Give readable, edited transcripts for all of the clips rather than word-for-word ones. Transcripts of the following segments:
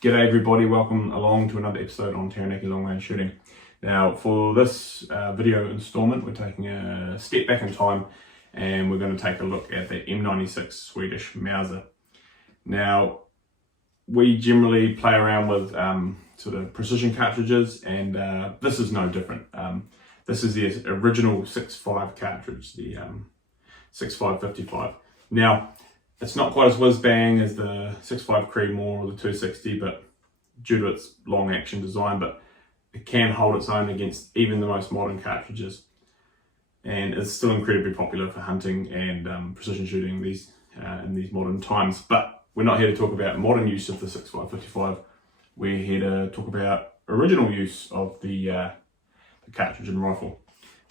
G'day everybody, welcome along to another episode on Taranaki Long Range Shooting. Now for this video installment we're taking a step back in time and we're going to take a look at the M96 Swedish Mauser. Now we generally play around with sort of precision cartridges and this is no different. This is the original 6.5 cartridge, the 6.5-55. Now it's not quite as whiz-bang as the 6.5 Creedmoor or the 260, but due to its long action design, but it can hold its own against even the most modern cartridges. And it's still incredibly popular for hunting and precision shooting in these modern times. But we're not here to talk about modern use of the 6.5-55. We're here to talk about original use of the cartridge and rifle.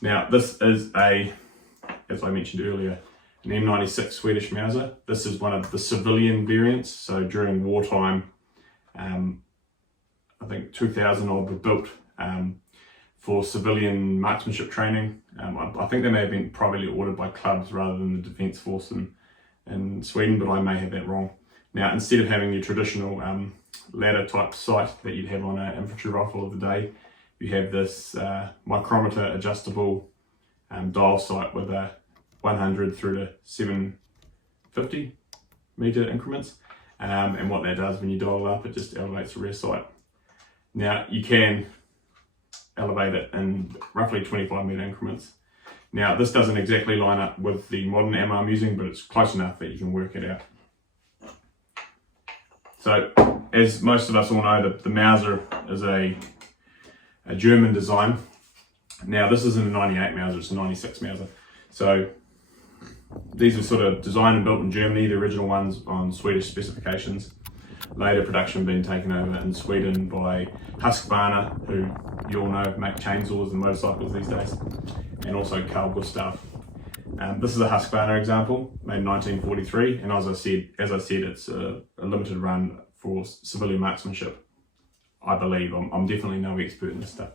Now this is as I mentioned earlier, an M96 Swedish Mauser. This is one of the civilian variants. So during wartime, I think 2,000 odd were built for civilian marksmanship training. I think they may have been privately ordered by clubs rather than the Defence Force in Sweden, but I may have that wrong. Now, instead of having your traditional ladder type sight that you'd have on an infantry rifle of the day, you have this micrometer adjustable dial sight with a 100 through to 750 meter increments, and what that does when you dial it up, it just elevates the rear sight. Now you can elevate it in roughly 25 meter increments. Now this doesn't exactly line up with the modern ammo I'm using, but it's close enough that you can work it out. So as most of us all know, the Mauser is a German design. Now this isn't a 98 Mauser, it's a 96 Mauser. So these are sort of designed and built in Germany, the original ones on Swedish specifications. Later production being taken over in Sweden by Husqvarna, who you all know make chainsaws and motorcycles these days, and also Carl Gustav. This is a Husqvarna example, made in 1943, and as I said, it's a limited run for civilian marksmanship. I believe. I'm definitely no expert in this stuff.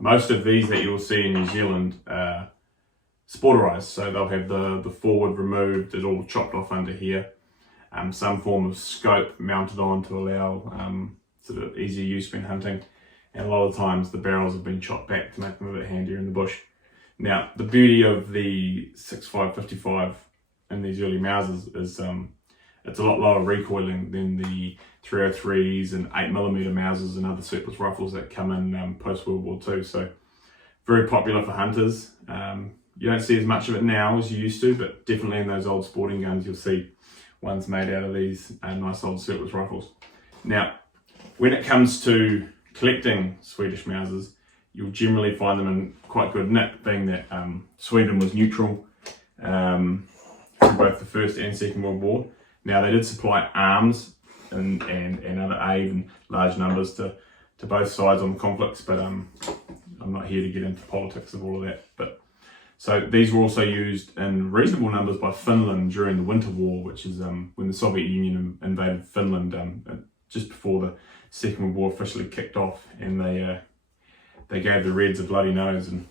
Most of these that you'll see in New Zealand are sporterized, so they'll have the forward removed, it's all chopped off under here, some form of scope mounted on to allow sort of easier use when hunting, and a lot of times the barrels have been chopped back to make them a bit handier in the bush. Now the beauty of the 6.5-55 in these early Mausers is it's a lot lower recoiling than the 303s and 8mm Mausers and other surplus rifles that come in post World War II. So very popular for hunters. You don't see as much of it now as you used to, but definitely in those old sporting guns you'll see ones made out of these nice old surplus rifles. Now when it comes to collecting Swedish Mausers, you'll generally find them in quite good nick, being that Sweden was neutral through both the First and Second World War. Now they did supply arms and other aid in large numbers to both sides on the conflicts, but I'm not here to get into politics of all of that. But so these were also used in reasonable numbers by Finland during the Winter War, which is when the Soviet Union invaded Finland just before the Second World War officially kicked off, and they gave the Reds a bloody nose, and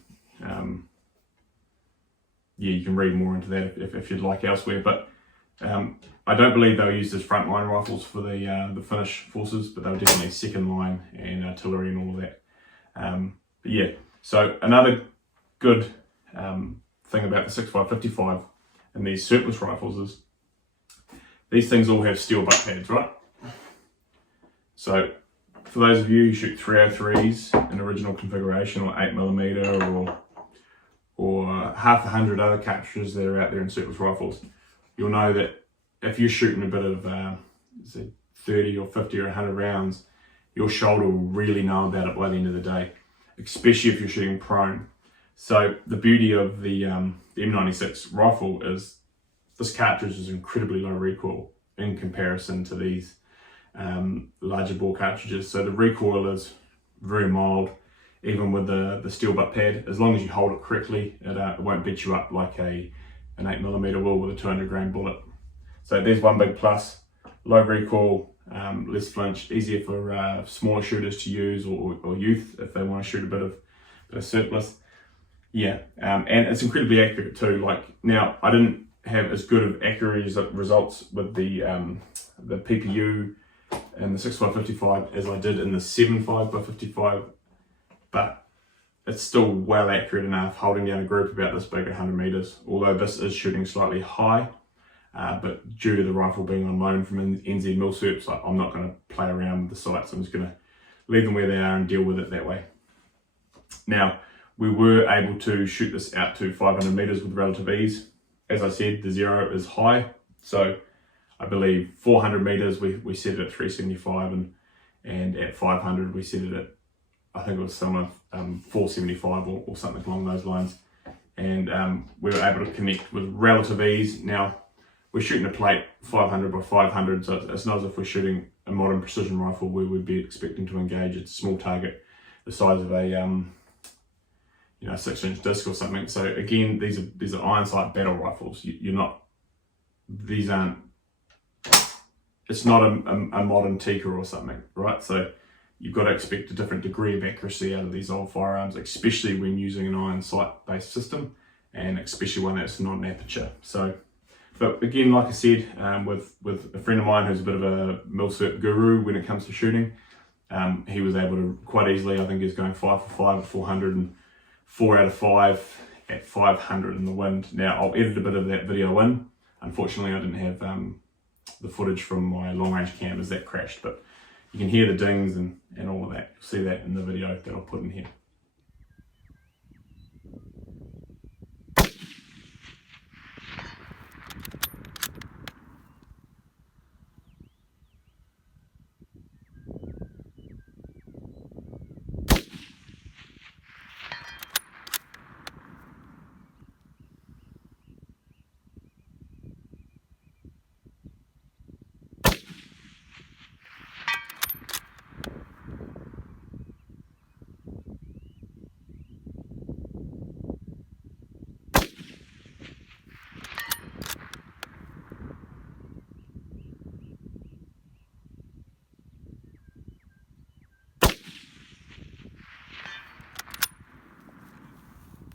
yeah, you can read more into that if you'd like elsewhere. But I don't believe they were used as frontline rifles for the Finnish forces, but they were definitely second line and artillery and all of that. But yeah, so another good thing about the 6.5-55 and these surplus rifles is these things all have steel butt pads, right? So for those of you who shoot 303s in original configuration, or 8mm, or half a hundred other cartridges that are out there in surplus rifles, you'll know that if you're shooting a bit of say 30 or 50 or 100 rounds, your shoulder will really know about it by the end of the day, especially if you're shooting prone. So the beauty of the M96 rifle is this cartridge is incredibly low recoil in comparison to these larger bore cartridges. So the recoil is very mild, even with the steel butt pad. As long as you hold it correctly, it won't beat you up like an 8mm will with a 200 grain bullet. So there's one big plus: low recoil, less flinch, easier for smaller shooters to use, or youth if they want to shoot a bit of surplus. Yeah, and it's incredibly accurate too. Like, now, I didn't have as good of accuracy results with the PPU and the 6.5-55 as I did in the 7.5x55, but it's still well accurate enough, holding down a group about this big, 100 meters. Although this is shooting slightly high, but due to the rifle being on loan from NZ Milsurps, I'm not going to play around with the sights. I'm just going to leave them where they are and deal with it that way. Now, we were able to shoot this out to 500 meters with relative ease. As I said, the zero is high, so I believe 400 meters we set it at 375, and at 500 we set it at, I think it was somewhere 475 or something along those lines. And we were able to connect with relative ease. Now, we're shooting a plate 500 by 500, so it's not as if we're shooting a modern precision rifle where we'd be expecting to engage a small target the size of a 6-inch disc or something. So again, these are iron sight battle rifles. It's not a modern Tikka or something, right? So you've got to expect a different degree of accuracy out of these old firearms, especially when using an iron sight based system, and especially one that's not an aperture. So, but again, like I said, with a friend of mine who's a bit of a Milsurp guru when it comes to shooting, he was able to quite easily, I think he's going 5 for 5 at 400 and 4 out of 5 at 500 in the wind. Now, I'll edit a bit of that video in. Unfortunately, I didn't have the footage from my long range cam as that crashed, but you can hear the dings and all of that. You'll see that in the video that I'll put in here.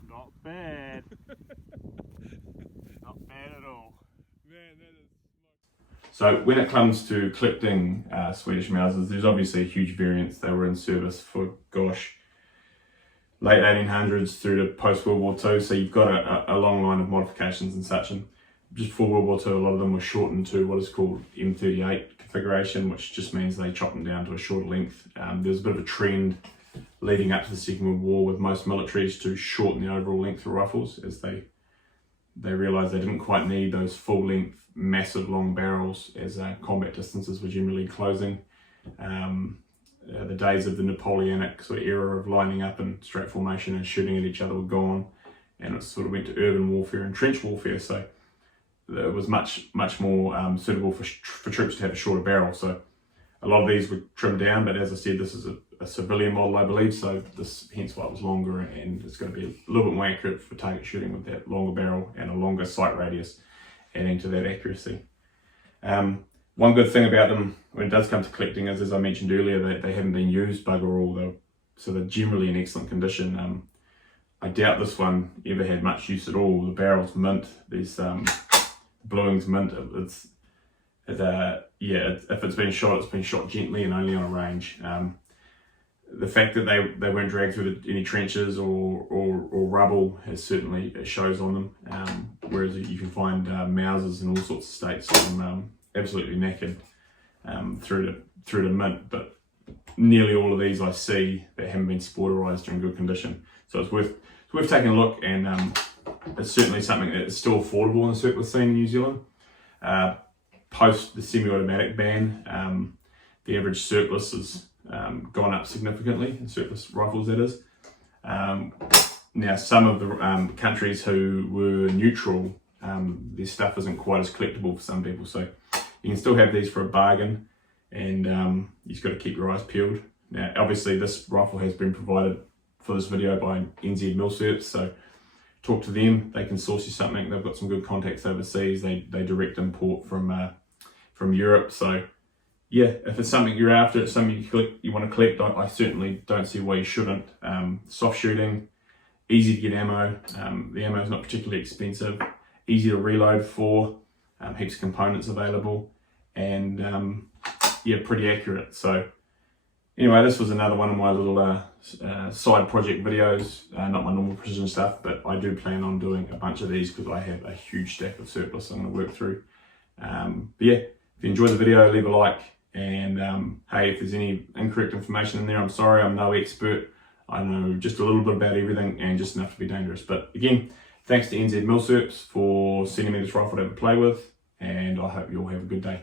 Not bad. Not bad at all. Man, that is... So when it comes to collecting Swedish Mausers, there's obviously a huge variance. They were in service for, gosh, late 1800s through to post-World War II. So you've got a long line of modifications and such. And just before World War II, a lot of them were shortened to what is called M38 configuration, which just means they chop them down to a shorter length. There's a bit of a trend leading up to the Second World War with most militaries to shorten the overall length of rifles, as they realised they didn't quite need those full length, massive long barrels as combat distances were generally closing. The days of the Napoleonic sort of era of lining up in straight formation and shooting at each other were gone, and it sort of went to urban warfare and trench warfare. So it was much more suitable for troops to have a shorter barrel. So a lot of these were trimmed down, but as I said, this is a civilian model, I believe, so this hence why it was longer, and it's going to be a little bit more accurate for target shooting with that longer barrel and a longer sight radius, adding to that accuracy. One good thing about them when it does come to collecting is, as I mentioned earlier, they haven't been used bugger all, so they're generally in excellent condition. I doubt this one ever had much use at all. The barrel's mint, these bluing's mint. If it's been shot gently and only on a range. The fact that they weren't dragged through any trenches or rubble it shows on them. Whereas you can find Mausers in all sorts of states, absolutely knackered. through to mint, but nearly all of these I see that haven't been sporterized are in good condition. So it's worth taking a look, and it's certainly something that is still affordable in the surplus scene in New Zealand. Post the semi-automatic ban, the average surplus has gone up significantly, in surplus rifles that is. Now some of the countries who were neutral, their stuff isn't quite as collectible for some people, so you can still have these for a bargain, and you've got to keep your eyes peeled. Now obviously this rifle has been provided for this video by NZ Milsurps, so talk to them, they can source you something. They've got some good contacts overseas. They direct import from Europe, so yeah, if it's something you're after, it's something you want to collect, I certainly don't see why you shouldn't. Soft shooting, easy to get ammo, the ammo is not particularly expensive, easy to reload for, heaps of components available, and yeah, pretty accurate. So anyway, this was another one of my little side project videos, not my normal precision stuff, but I do plan on doing a bunch of these because I have a huge stack of surplus I'm going to work through. But yeah, if you enjoyed the video, leave a like, and hey, if there's any incorrect information in there, I'm sorry, I'm no expert. I know just a little bit about everything and just enough to be dangerous. But again, thanks to NZ Milsurps for sending me this rifle to have a play with, and I hope you all have a good day.